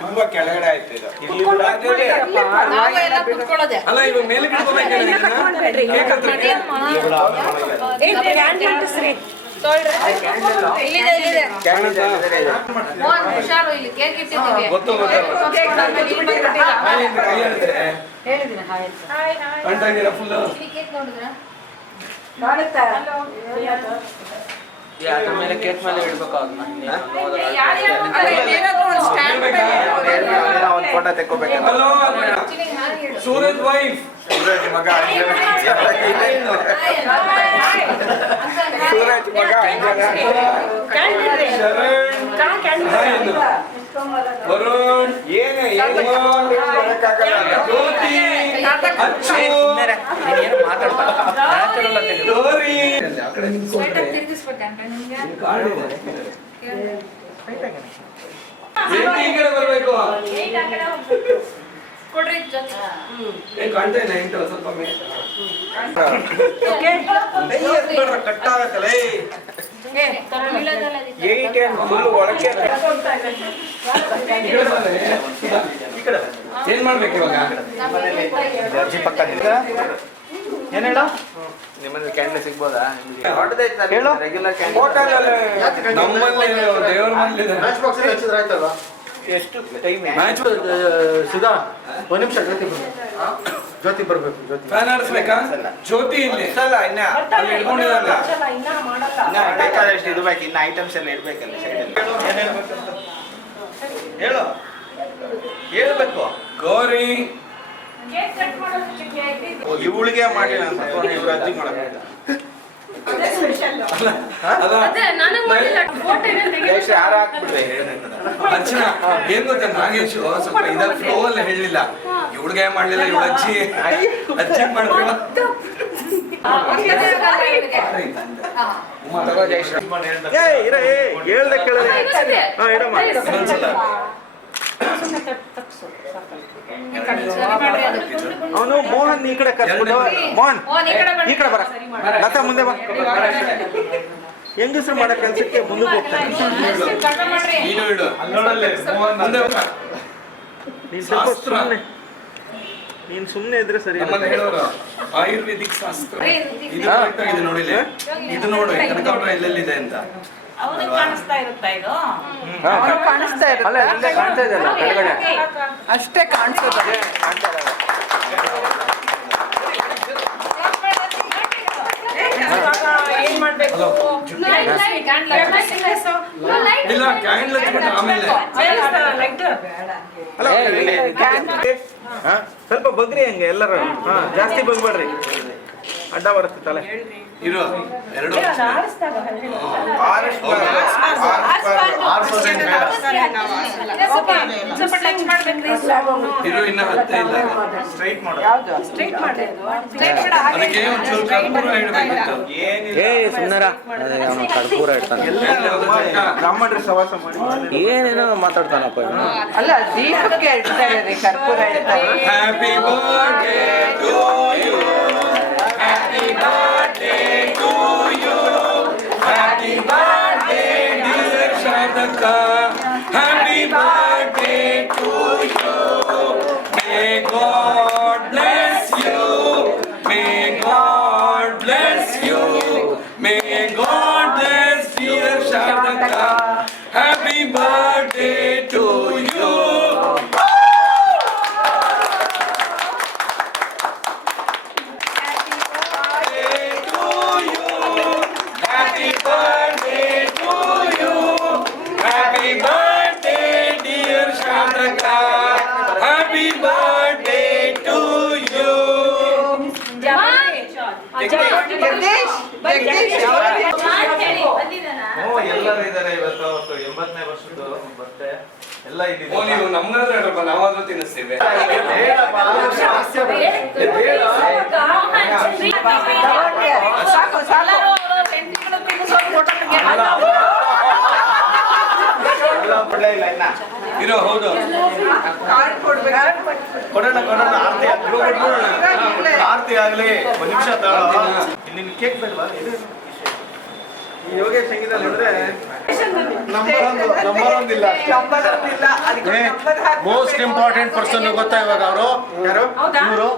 ತುಂಬಾ ಕೆಳಗಡೆ ಆಯ್ತು ಇದು. ಅಲ್ಲ ಇವಾಗ ಮೇಲೆ ಮೇಲೆ ಕೇಕ್ ಮೇಲೆ ಇಡ್ಬೇಕು ಒಂದು ಫೋಟೋ ತೆಕ್ಕೋಬೇಕು. ಸೂರಜ್ ವೈಫ್ ಸೂರಜ್ ಮಗ ಸೂರಜ್ ಮಗ ವರುಣ್ ಏನು ಜ್ಯೋತಿ ಅಚ್ಚು ಗೌರಿ ಬರ್ಬೇಕು ಕಾಣ್ತಾ ಇಲ್ಲ ಎಂಟು ಸ್ವಲ್ಪ ಕಟ್ಟಾಗತ್ತಲ್ಲ ಏನ್ ಮಾಡ್ಬೇಕು ಇವಾಗ ಏನ್ ಹೇಳ ನಿಮ್ಮಲ್ಲಿ ಕ್ಯಾಂಡಲ್ ಸಿಗ್ಬೋದಾ ಹೇಳು ನಮ್ಮಲ್ಲಿ ದೇವರ ಮನೇಲಿ ಎಷ್ಟು ಟೈಮ್ ಮ್ಯಾಚ್ ಸುಧಾ ಒಂದ್ ನಿಮಿಷ ಜ್ಯೋತಿ ಬರ್ಬೇಕು ಜ್ಯೋತಿ ಫ್ಯಾನ್ ಆಡಿಸ್ಬೇಕಾ ಜ್ಯೋತಿ ಇಲ್ಲಿ ಇನ್ನ ಅಲ್ಲಿ ಹಿಡ್ಕೊಂಡಿದ್ದಾರಲ್ಲ ಬೇಕಾದಷ್ಟು ಇರ್ಬೇಕು, ಇನ್ನು ಐಟಮ್ಸ್ ಎಲ್ಲ ಇರ್ಬೇಕಲ್ಲ ಸೈಡಲ್ಲಿ. ಹೇಳು ಹೇಳ್ಬೇಕು. ಗೌರಿ ಇವಳಿಗೆ ಮಾಡಲಿಲ್ಲ ಅಂತ ಇವ್ರ ಅಜ್ಜಿ ಮಾಡಬೇಕು. ಯಾರು ಹಾಕ್ಬಿಡ್ರಿ ಅರ್ಚನ ಏನ್ ಗೊತ್ತಾ ನಾಗೇಶ್ ಸ್ವಲ್ಪ ಇದ ಫ್ಲೋ ಅಲ್ಲ ಹೇಳಲಿಲ್ಲ, ಇವಳಿಗೆ ಮಾಡ್ಲಿಲ್ಲ ಇವಳ ಅಜ್ಜಿ ಮಾಡ್ತೀವ. ಹೇಳ್ದೆ ಕೇಳಿದ್ರೆ ಅವನು ಮೋಹನ್ ಈ ಕಡೆ ಕರ್ಸ್ಬಿಟ್ಟು ಮೋಹನ್ ಈ ಕಡೆ ಬರ ಲತಾ ಮುಂದೆ ಬಾ. ಹೆಂಗಸರು ಮಾಡೋ ಕೆಲಸಕ್ಕೆ ಮುಂದಕ್ಕೆ ಹೋಗ್ತಾನೆ. ನೀನು ಇಡು ಮುಂದೆ ನೀನ್ ಸುಮ್ಮನೆ ಇದ್ರೆ ಸರಿ. ನಮ್ಮಲ್ಲಿ ಹೇಳೋರು ಆಯುರ್ವೇದಿಕ್ ಶಾಸ್ತ್ರ ಇದು ಕರೆಕ್ಟ್ ಆಗಿದೆ ನೋಡಿಲ್ಲ, ಇದು ನೋಡು ಕನಕಾಂಬರ ಎಲ್ಲೆಲ್ಲಿದೆ ಅಂತ ಕಾಣಿಸ್ತಾ ಇರುತ್ತಾ ಇದು ಕಾಣಿಸ್ತಾ ಇರುತ್ತೆ ಕಾಣ್ತಾ ಇದೆಯಲ್ಲ ಕೆಳಗಡೆ ಅಷ್ಟೇ ಕಾಣಿಸುತ್ತೆ. ಏನ್ ಮಾಡ್ಬೇಕು? ಇಲ್ಲ ಕ್ಯಾಂಡಲ್ ಹಚ್ಬಿಟ್ಟು ಆಮೇಲೆ ಸ್ವಲ್ಪ ಬಗ್ರಿ ಹಂಗೆ ಎಲ್ಲರೂ. ಜಾಸ್ತಿ ಬಗ್ಬೇಡ್ರಿ, ಅಡ್ಡ ಬರುತ್ತೆ ತಲೆ. ಇರು ಎರಡು ಇರು ಇನ್ನ ಹತ್ತೆ ಇಲ್ಲ. ಸ್ಟ್ರೈಟ್ ಮಾಡು. ಅದಕ್ಕೆ ಒಂಚೂರು ಕರ್ಪೂರ ಇಡಬೇಕಿತ್ತು. ಸುಂದರ ಕರ್ಪೂರ ಇಡ್ತಾನೆ ಬ್ರಾಹ್ಮಣರು ಸವಾಸ ಮಾಡಿ ಏನೇನೋ ಮಾತಾಡ್ತಾನಪ್ಪ ಇವನು. ಅಲ್ಲ ದೀಪಕ್ಕೆ ಇಡ್ತಾರೆ ರೀ, ಕರ್ಪೂರ ಇಡ್ತಾರೆ. Happy birthday to you, happy birthday to you, happy birthday dear ಶಾರದಕ್ಕ, happy birthday to you, may God bless you, may God bless you, may God bless dear ಶಾರದಕ್ಕ, ಹ್ಯಾಪಿ ಬರ್ತ್ಡೇ ಟು ಯು. ಎಲ್ಲರೂ ಇದ್ದಾರೆ ಇವತ್ತು. 80ನೇ ವರ್ಷದ್ದು ಬರ್ತೆ ಎಲ್ಲ ಇದೆ. ನೀವು ನಮ್ಮನ್ನ ಹೇಳ್ರಪ್ಪ, ನಾವಾದ್ರೂ ತಿನ್ನಿಸ್ತೀವಿ. ಇರೋ ಹೌದು ಕೊಡೋಣ ಆರತಿ ಆಗ್ಲಿ. ಒಂದ್ ನಿಮಿಷ ನಿನ್ ಕೇಕ್ ಬೇಡವಾ? ಈ ಯೋಗೇಶ್ ಹೆಂಗಿದಲ್ಲಿ ಅಂದ್ರೆ ನಂಬರ್ ಒಂದಿಲ್ಲ ಮೋಸ್ಟ್ ಇಂಪಾರ್ಟೆಂಟ್ ಪರ್ಸನ್ ಗೊತ್ತಾ ಇವಾಗ ಅವರು ಯಾರು ಇವರು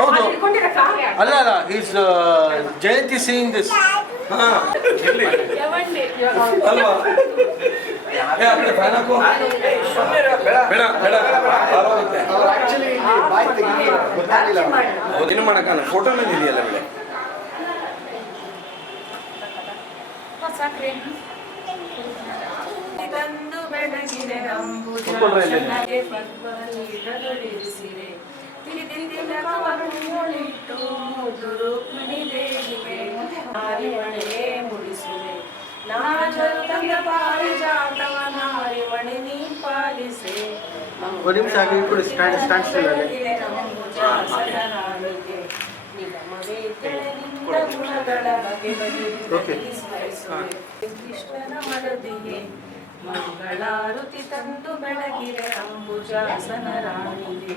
ಹೌದು ಅಲ್ಲ ಅಲ್ಲ ಈಸ್ ಜಯಂತಿ ಸೀಯಿಂಗ್ ದಿಸ್ ಅಲ್ವಾ ಏ, ಆ ಕಡೆ ಫ್ಯಾನ್ ಹಾಕು. ಬೇಡ ಬೇಡ ಆರೋಗುತ್ತೆ. ಏನು ಮಾಡಕ್ಕಾಗಲ್ಲ ಫೋಟೋ ಮೇಲೆ ಇದೆಯಲ್ಲ ಬೆಳೆ ತಂದು ಬೆಳಗಿರೆ ಅಂಬುಜಾಸನಗೆ ತಿರಿದಿದ್ದಿನ ಕವನೊಳಿಟ್ಟು ಮುದುರು ಮಿಡಿದೇಗಿವೆ ನಾರಿಮಣೆ ಮುಡಿಸುವೆ ನಾಜರು ತಂದ ಪಾರಿಜಾತವ ನಾರಿಮಣಿ ನೀ ಪಾಲಿಸೆ ಒಂದು ನಿಮಿಷ ಆಗಿ ಕೊಡಿ ಸ್ಟ್ಯಾಂಡ್ ಸ್ಟಿಲ್ ಅಲ್ಲಿ ಅಂಬುಜಾಸನರಾಣಿಗೆ ನಿಗಮವೇ ತೆಳೆನಿಂದ ಗುಣಗಳ ಬಗೆ ಬಗೆ ಸ್ಮರಿಸುವೆ ಕೃಷ್ಣನ ಮಡದಿಗೆ ಮಂಗಳಾರುತಿ ತಂದು ಬೆಳಗಿರೆ ಅಂಬುಜಾಸನ ರಾಣಿಗೆ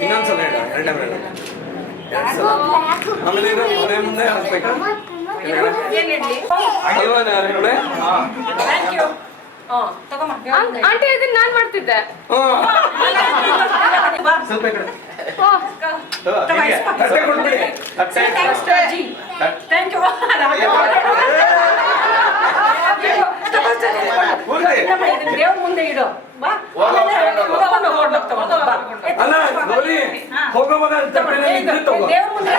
ಇನ್ನೊಂದ್ಸಲ ಹೇಳ ಎರಡನೇ ಬೇಡ ಆಮೇಲೆ ಇದು ಮನೆ ಮುಂದೆ ಹಾಕ್ಬೇಕಾ ಅಲ್ವಾ ನಾರಾಯಣೆ? ಆಂಟಿ ಇದನ್ನ ನಾನ್ ಮಾಡ್ತಿದ್ದೆ ಸ್ವಲ್ಪ ಈ ಕಡೆ ತಟ್ಟೆ ಕೊಟ್ಬಿಡಿ. ದೇವ್ರ ಮುಂದೆ ಇಡು ಬಾ ಅಲ್ಲ ಗೌರಿ ಹೋಗೋವಾಗ ತಟ್ಟೆನಲ್ಲಿ ಇದ್ದು ತಗೋ. ದೇವ್ರ ಮುಂದೆ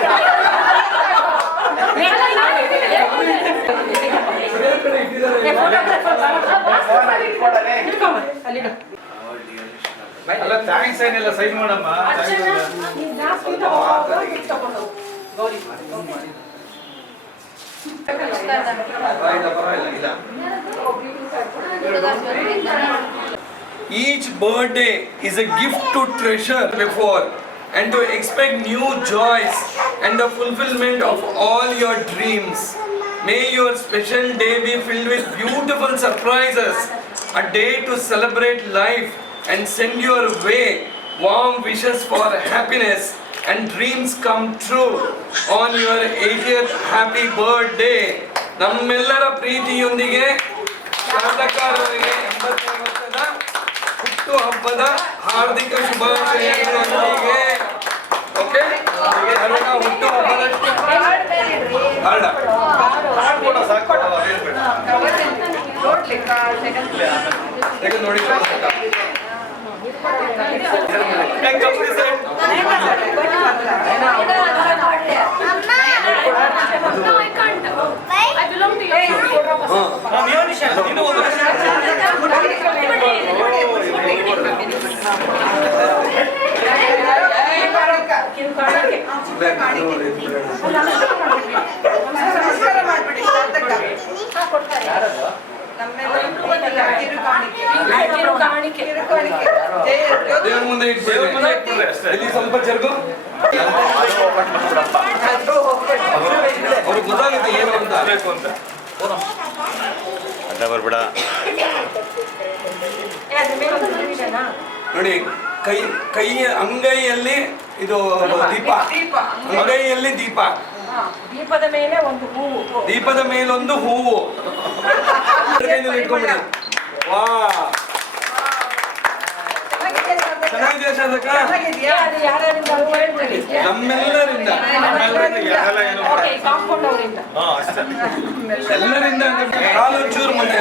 ಬೇರೆ ಕಡೆ ಇಟ್ಟಿದ್ದಾರೆ. ಅಲ್ಲ ಥ್ಯಾಂಕ್ಸ್ ಏನಿಲ್ಲ ಸೈನ್ ಮಾಡಮ್ಮ ಪರವಾಗಿಲ್ಲ, ಇಲ್ಲ. Each birthday is a gift to treasure before and to expect new joys and the fulfillment of all your dreams. May your special day be filled with beautiful surprises, a day to celebrate life and send your way warm wishes for happiness and dreams come true on your 80th happy birthday. ನಮ್ಮೆಲ್ಲರ ಪ್ರೀತಿಯೊಂದಿಗೆ ಶಾಸಕರಿಗೆ 80ನೇ ವರ್ಷದ ಹುಟ್ಟು ಹಬ್ಬದ ಹಾರ್ದಿಕ ಶುಭಾಶಯಗಳೊಂದಿಗೆ okay ಹುಟ್ಟು ಹಬ್ಬದಷ್ಟು ಹಾಡ ತೆಗೆದು ನೋಡಿ No, I can't. I belong to you. ದೇವ್ರ ಮುಂದೆ ಇಟ್ಬಿಡ್ರಿ ಅಷ್ಟೇ. ಇಲ್ಲಿ ಸ್ವಲ್ಪ ಜರುಗು. ಅವ್ರಿಗೆ ಗೊತ್ತಾಗುತ್ತೆ ಏನು ಅಂತ ಬೇಕು ಅಂತ ಅಡ್ಡ ಬರ್ಬೇಡ. ನೋಡಿ ಕೈ ಅಂಗೈಯಲ್ಲಿ ಇದು ದೀಪ ಅಂಗೈಯಲ್ಲಿ ದೀಪ ದೀಪದ ಮೇಲೆ ಒಂದು ಹೂವು ದೀಪದ ಮೇಲೊಂದು ಹೂವು ಕೈಯಲ್ಲಿ ಇಟ್ಕೊಂಡ್ಬಿಡಿ. ವಾ ಚೆನ್ನಾಗಿದೆ ಶಾಸಕ. ಅದು ಯಾರ್ಯಾರಿಂದ ಅಂತ ಹೇಳ್ಬಿಡಿ. ನಮ್ಮೆಲ್ಲರಿಂದ ಕಾಂಪೌಂಡ್ ಅವರಿಂದ ಎಲ್ಲರಿಂದ ಅಂದ್ರೆ ಕಾಲು ಒಂಚೂರು ಮುಂದೆ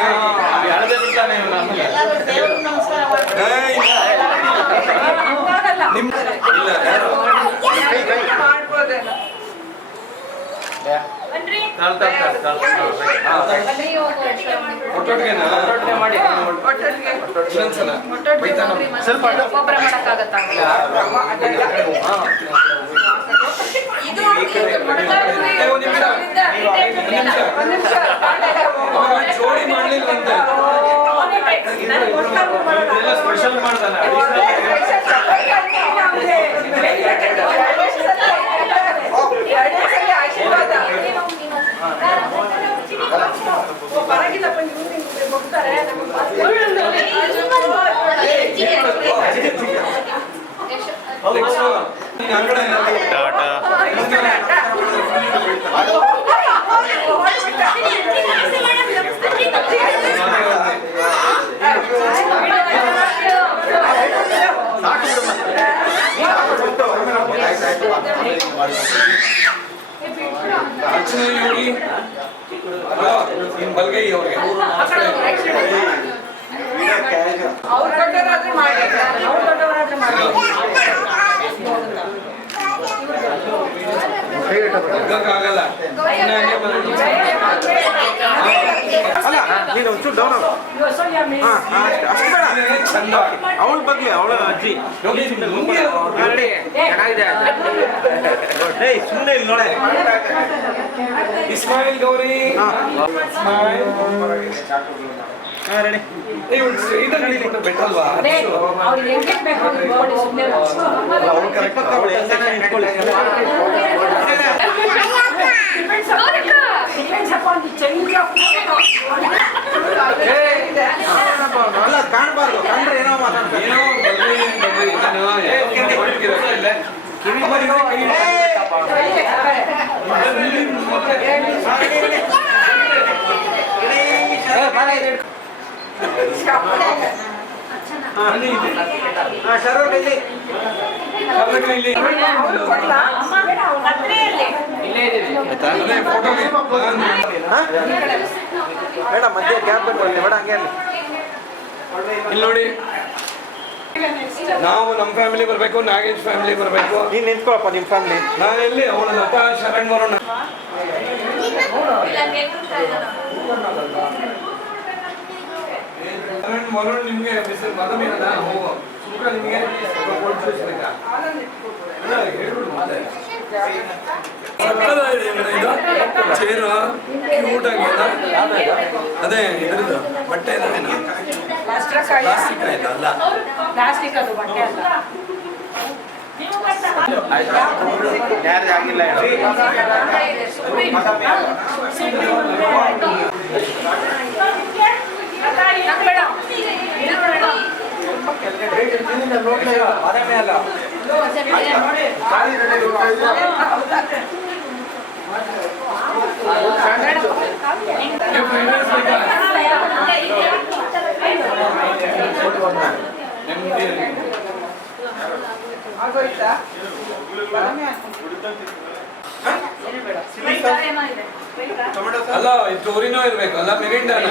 ನಿಮ್ ಇಲ್ಲ ಯಾರು ಒಟ್ಟೊಟ್ಟಿಗೆನಾ? ಇನ್ನೊಂದ್ಸಲ ಬೈತಾನ. ಸ್ವಲ್ಪ ಅಡ್ಡ ಒಬ್ಬೊಬ್ರೆ ಮಾಡಕ್ಕಾಗತ್ತಾ? ಏ, ಒಂದ್ ನಿಮಿಷ ಜೋಡಿ ಮಾಡ್ಲಿಲ್ವಂತೆ. ಸ್ಪೆಷಲ್ ಮಾಡ್ತಾನೆ Next one. ಈ ಕಡೆ. ಟಾಟಾ. ಅರ್ಚನಾ ಯೋಗಿ ಇನ್ ಬಲ್ಗೈ ಅವ್ರಿಗೆ ಅವ್ರು ದೊಡ್ಡವರಾದ್ರೆ ಮಾಡಿ ಅವ್ರು ದೊಡ್ಡವರಾದ್ರೆ ಮಾಡಿ ಆಗಲ್ಲ ಅಲ್ಲ ನೀನು ಒಂಚೂರು ಡೌನ್ ಆಗು ಅಷ್ಟು ಬೇಡ ಚಂದ ಅವಳ ಬಗ್ಗೆ ಅವಳ ಅಜ್ಜಿ ಯೋಗಿ ರೆಡಿ ಚೆನ್ನಾಗಿದೆ ಏಯ್ ಸುಮ್ಮನೆ ಇಲ್ಲಿ ನೋಡೆ ಇಸ್ಮಾಯಿಲ್ ಗೌರಿ ಇಸ್ಮಾಯಿಲ್ ಹಾಂ ರೆಡಿ ಬೆಟರ್ ಅಲ್ವಾ ಅವ್ರಿಗೆ ಹೆಂಗೆ ಬೇಕು ನೋಡಿ ಸುಮ್ಮನೆ ಅವಳು ಕರೆಕ್ಟ್ ತಗೊಳ್ಳಿ ಇಟ್ಕೊಳ್ಳಿ Depends upon the change of ಅಲ್ಲ ಕಾಣಬಾರ್ದು ಕಂಡ್ರೆ ಏನೋ ಮಾತಾಡ್ತಾರೆ ಏನೋ ಕಿವಿ ಬರಿದ್ರೆ ಕೈ ಶರೂರ್ ಇಲ್ಲಿ ಇಲ್ಲಿ ಫೋಟೋ ಬೇಡ ಮಧ್ಯೆ ಗ್ಯಾಪ್ ಬಿಟ್ಟು ಬೇಡ ಹಂಗೆ ಅಲ್ಲಿ ಇಲ್ಲಿ ನೋಡಿ ನಾವು ನಮ್ಮ ಫ್ಯಾಮಿಲಿ ಬರಬೇಕು ನಾಗೇಶ್ ಫ್ಯಾಮಿಲಿ ಬರಬೇಕು ನೀನು ನಿಂತ್ಕೊಳಪ್ಪ ನಿಮ್ಮ ಫ್ಯಾಮಿಲಿ ನಾನು ಎಲ್ಲಿ ಅವಳ ಲತಾ ಶರಣ್ ಬರೋಣ ಶರಣ್ ಬರೋಣ ನಿಮ್ಗೆ ಮಿಸ್ಟರ್ ಮದಮ್ ಇರಲ್ಲ ಹೋಗು ಸುಮ್ಕ ನಿಮ್ಗೆ ಕೊಡ್ಸ್ಬೇಕಾ ಚೇರು ಕ್ಯೂಟ್ ಆಗಿದೆ ಅದೇ ಇದ್ರದ್ದು ಬಟ್ಟೆ ಪ್ಲಾಸ್ಟಿಕ್ ಆಯ್ತಾ ಅಲ್ಲ ಪ್ಲಾಸ್ಟಿಕ್ ಅದು ಬಟ್ಟೆ ಅಲ್ಲ ಯಾರು ಆಗಿಲ್ಲ ಬಾದಾಮಿ ಅಲ್ಲ ಅಲ್ಲ ಸ್ಟೋರಿನೂ ಇರ್ಬೇಕು ಅಲ್ಲ ಮಿರಿಂಡಾನ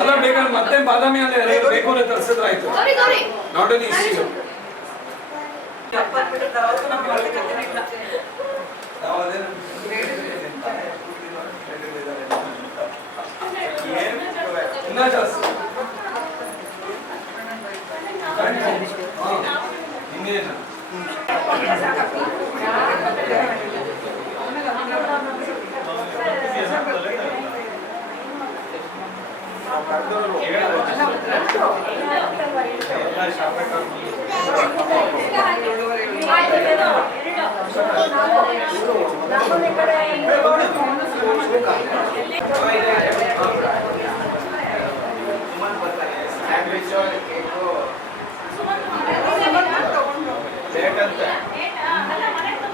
ಅಲ್ಲ ಬೇಕಾದ್ರೆ ಮತ್ತೆ ಬಾದಾಮಿ ಅಲ್ಲೇ ಬೇಕು ಅಂದ್ರೆ ತರಿಸಿದ್ರಾಯ್ತು ನಾಟ್ ಎನ್ ಇಶ್ಯೂ ಇನ್ನ ಜಾಸ್ತಿ ಇನ್ನೇನು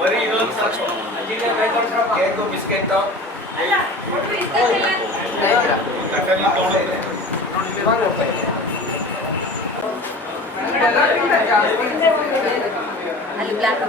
ಬರೀ ಇದೊಂದು ಸಾಕು ಕೇಕು ಬಿಸ್ಕೆಟ್ ಅಲ್ಲಿ ಬ್ಲಾಕ್